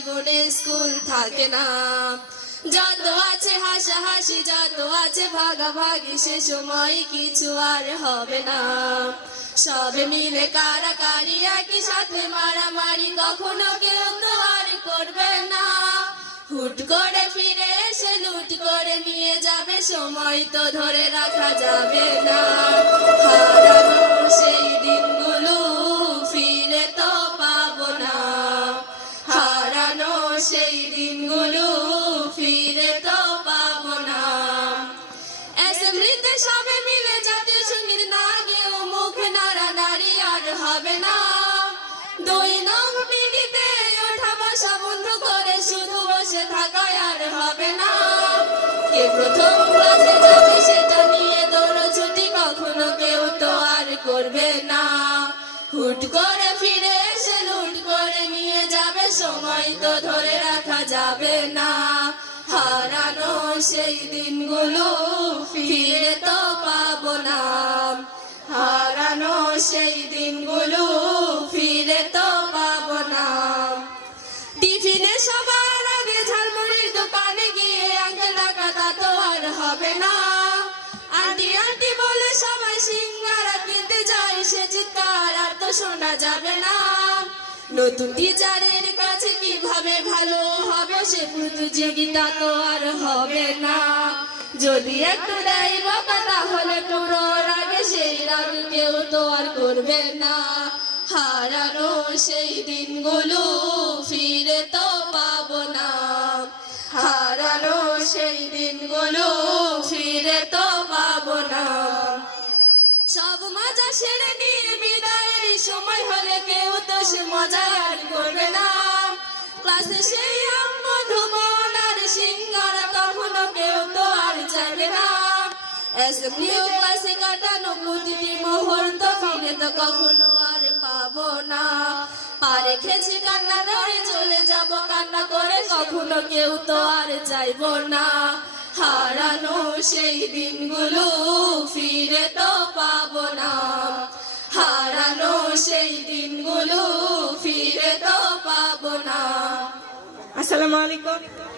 জীবনে স্কুল থাকে না। যত আছে হাসাহাসি, যত আছে ভাগাভাগি, সে সময় কিছু আর হবে না। সবে মিলে কারাকারি, একই সাথে মারামারি, কখনো কেউ তো আর করবে না। হুট করে ফিরে এসে লুট করে নিয়ে যাবে, সময় তো ধরে রাখা যাবে না। হারানো সেই দিনগুলো ফিরে তো পাবো না। হারানো সেই দিনগুলো ফিরে তো পাবো না। অ্যাসেম্বলিতে সবে মিলে জাতীয় সঙ্গীত না গেয়েও মুখ নাড়ানাড়ি আর হবে না। 2 নং বিডিতে ওঠা বসা বন্ধ করে শুধু বসে থাকা আর হবে না। কে প্রথম ক্লাসে যাবে সেটা নিয়ে দৌড়ছুটি কখনো কেউ তো আর করবে না। হুট করে ফিরে এসে লুট করে নিয়ে যাবে, সময় তো ধরে রাখা যাবে না। হারানো সেই দিনগুলো ফিরে তো পাবো না। হারানো সেই দিনগুলো ফিরে তো পাবো না। টিফিনে সবার আগে ঝালমুড়ির দোকানে গিয়ে আঙ্কেল ডাকা তা তো আর হবে না। আন্টি আন্টি বলে সবাই সিঙ্গারা কিনতে যায়, সে চিৎকার আর তো শোনা যাবে না। নতুন টিচারের কাছে কিভাবে ভালো হবে, সে প্রতিযোগিতা তো আর হবে না। যদি একটু দেয় বকা তাহলে পুরোর আগে সেই রাগ কেউ তো আর করবে না। হারানো সেই দিনগুলো ফিরে তো পাবো না। হারানো সেই দিনগুলো ফিরে তো পাবো না। সব মজা সেরে নিয়ে বিদায়ের সময় হলে কেউ তো সে মজা আর করবে না। ক্লাসে সেই মধুমন আর সিঙ্গারা কখনো কেউ তো আর চাইবে না। অ্যাসেম্বলিও ক্লাসে কাটানো প্রতিটি মুহূর্ত ফিরে তো কখনো আর পাবো না। পা রেখেছি কান্না করে চলে যাব কান্না করে, কখনো কেউ তো আর চাইবো না। হারানো সেই দিনগুলো ফিরে তো পাবো না। হারানো সেই দিনগুলো ফিরে তো পাবো না। আসসালামু আলাইকুম।